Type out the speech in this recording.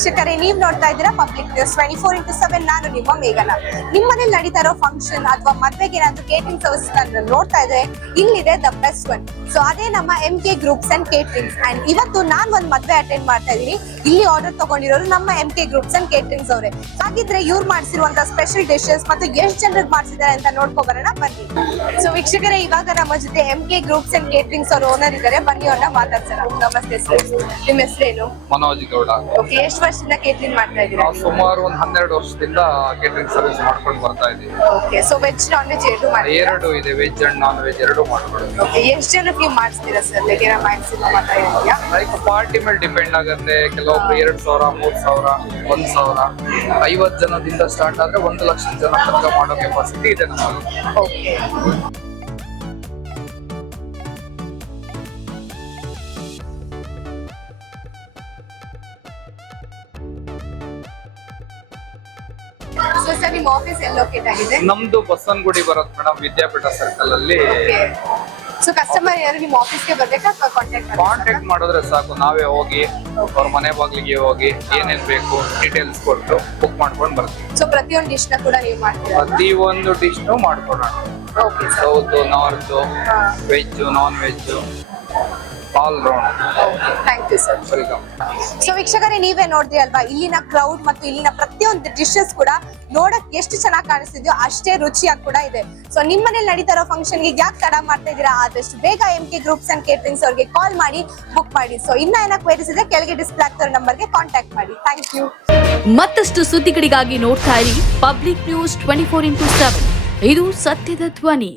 ವೀಕ್ಷಕರೇ, ನೀವು ನೋಡ್ತಾ ಇದ್ದೀರಾ ಪಬ್ಲಿಕ್ ನ್ಯೂಸ್ 24x7. ನಾನು ನಿಮ್ಮ ಮೇಘನ. ನಿಮ್ಮನೇಲಿ ನಡೀತಾ ಇರೋ ಫಂಕ್ಷನ್ ಅಥವಾ ಮದ್ವೆಗೆ ಏನಾದ್ರು ಕೇಟರಿಂಗ್ ಸರ್ವಿಸ್ ನೋಡ್ತಾ ಇದ್ರೆ ಇಲ್ಲಿದೆ ದ ಬೆಸ್ಟ್ ಒನ್. ಸೊ ಅದೇ ನಮ್ಮ MK groups and caterings. And ಇವತ್ತು ನಾನು ಒಂದು ಮದ್ವೆ ಅಟೆಂಡ್ ಮಾಡ್ತಾ ಇದೀನಿ. ಇಲ್ಲಿ ಆರ್ಡರ್ ತಗೊಂಡಿರೋರು ನಮ್ಮ MK ಗ್ರೂಪ್ಸ್ ಅಂಡ್ ಕೇಟರಿಂಗ್ಸ್ ಅವರೇ. ಹಾಗಿದ್ರೆ ಇವ್ರು ಮಾಡಿಸಿರುವಂತ ಸ್ಪೆಷಲ್ ಡಿಶಸ್ ಮತ್ತು ಎಷ್ಟು ಜನರಿಗೆ ಮಾಡಿಸಿದ್ದಾರೆ ಅಂತ ನೋಡ್ಕೊ ಬರೋಣ ಬನ್ನಿ. ಸೊ ವೀಕ್ಷಕರೇ, ಇವಾಗ ನಮ್ಮ ಜೊತೆ MK ಗ್ರೂಪ್ಸ್ ಅಂಡ್ ಕೇಟರಿಂಗ್ಸ್ ಅವ್ರ ಓನರ್ ಇದ್ದಾರೆ. ಬನ್ನಿ ಅವ್ರನ್ನ ಮಾತಾಡ್ಸೋಣ. ನಮಸ್ತೆ ಸರ್, ನಿಮ್ಮ ಹೆಸರೇನು? ಮನೋಜ್ ಗೌಡ. ಓಕೆ, ಎಷ್ಟು ವರ್ಷದಿಂದ ಕೇಟರಿಂಗ್ ಮಾಡ್ತಾ ಇದ್ದೀರಾ? ನಾವು ಸುಮಾರು ಒಂದು 12 ವರ್ಷದಿಂದ ಕೇಟರಿಂಗ್ ಸರ್ವಿಸ್ ಮಾಡ್ಕೊಂಡು ಬರ್ತಾ ಇದ್ದೀವಿ. Okay, so veg non veg ಎರಡು ಮಾಡ್ತೀರಾ? ಎರಡು ಇದೆ, ವೆಜ್ ಅಂಡ್ ನಾನ್ ವೆಜ್ ಎರಡು ಮಾಡ್ಕೊಳ್ಳೋದು. ಓಕೆ, ಎಷ್ಟು ಜನಕ್ಕೆ ನೀವು ಮಾಡಿಸ್ತೀರಾ ಸರ್? ಲೈಕ್ ಏನೋ ಮ್ಯಾಕ್ಸಿಮಮ್ ಅಂತ ಇದೆಯಾ? ಲೈಕ್ ಪಾರ್ಟಿ ಮೇಲೆ ಡಿಪೆಂಡ್ ಆಗುತ್ತೆ. ಕೆಲವೊಬ್ರು 2000, 3000, 1000, 50 ಜನದಿಂದ ಸ್ಟಾರ್ಟ್ ಆದ್ರೆ 1 ಲಕ್ಷ ಜನ ತನಕ ಮಾಡೋ ಕೆಪಾಸಿಟಿ ಇದೆ ನಮ್ಮಲ್ಲಿ. ಓಕೆ, ಸೊ ಸರ್ ನಿಮ್ಮ ಆಫೀಸ್ ಎಲ್ಲಿ ಲೊಕೇಟ್ ಆಗಿದೆ? ನಮ್ದು ಬಸವನಗುಡಿ ಬರೋದು ಮೇಡಮ್, ವಿದ್ಯಾಪೀಠ ಸರ್ಕಲ್ ಅಲ್ಲಿ. ಓಕೆ, ಸೊ ಕಸ್ಟಮರ್ ಯಾರು ನಿಮ್ಮ ಆಫೀಸ್ಗೆ ಬರ್ಬೇಕಾ ಅಥವಾ ಕಾಂಟ್ಯಾಕ್ಟ್ ಮಾಡಿದ್ರೆ ಸಾಕು, ನಾವೇ ಹೋಗಿ ಅವ್ರ ಮನೆ ಬಾಗಿಲಿಗೆ ಹೋಗಿ ಏನೇನ್ ಬೇಕು ಡೀಟೇಲ್ಸ್ ಕೊಟ್ಟು ಬುಕ್ ಮಾಡ್ಕೊಂಡು ಬರ್ತೀವಿ. ಸೊ ಪ್ರತಿಯೊಂದು ಡಿಶ್ ನ ಕೂಡ ನೀವು ಮಾಡ್ತೀರಾ? ಪ್ರತಿ ಒಂದು ಡಿಶ್ ಮಾಡ್ಕೊಡೋಣ. Okay sir. South, north, veg, non veg, all round. Thank you sir. Welcome. So ವೀಕ್ಷಕರೇ, ನೀವೇ ನೋಡಿದ್ರಿ ಅಲ್ವಾ, ಇಲ್ಲಿನ ಕ್ರೌಡ್ ಮತ್ತು ಇಲ್ಲಿನ ಪ್ರತಿಯೊಂದು ಡಿಶಸ್ ಕೂಡ ನೋಡಕ್ ಎಷ್ಟು ಚೆನ್ನಾಗಿ ಕಾಣಿಸ್ತಿದ್ಯೋ ಅಷ್ಟೇ ರುಚಿಯಾಗಿ ಕೂಡ ಇದೆ. ಸೊ ನಿಮ್ಮ ಮನೇಲಿ ನಡೀತಾ ಇರೋ ಫಂಕ್ಷನ್ಗೆ ಯಾಕೆ ತಡ ಮಾಡ್ತಾ ಇದ್ದೀರಾ? ಆದಷ್ಟು ಬೇಗ MK ಗ್ರೂಪ್ಸ್ ಅಂಡ್ ಕೇಟರಿಂಗ್ಸ್ ಅವ್ರಿಗೆ ಕಾಲ್ ಮಾಡಿ ಬುಕ್ ಮಾಡಿ. ಸೊ ಇನ್ನ ಏನಕ್ಕೆ ಕ್ವೆರೀಸ್ ಇದೆ, ಕೆಳಗೆ ಡಿಸ್ಪ್ಲೇ ಆಗ್ತಿರೋ ನಂಬರ್ಗೆ ಕಾಂಟ್ಯಾಕ್ಟ್ ಮಾಡಿ. Thank you. ಮತ್ತಷ್ಟು ಸುದ್ದಿಗಳಿಗಾಗಿ ನೋಡ್ತಾ ಇರಿ ಪಬ್ಲಿಕ್ ನ್ಯೂಸ್ 24x7. ಇದು ಸತ್ಯದ ಧ್ವನಿ.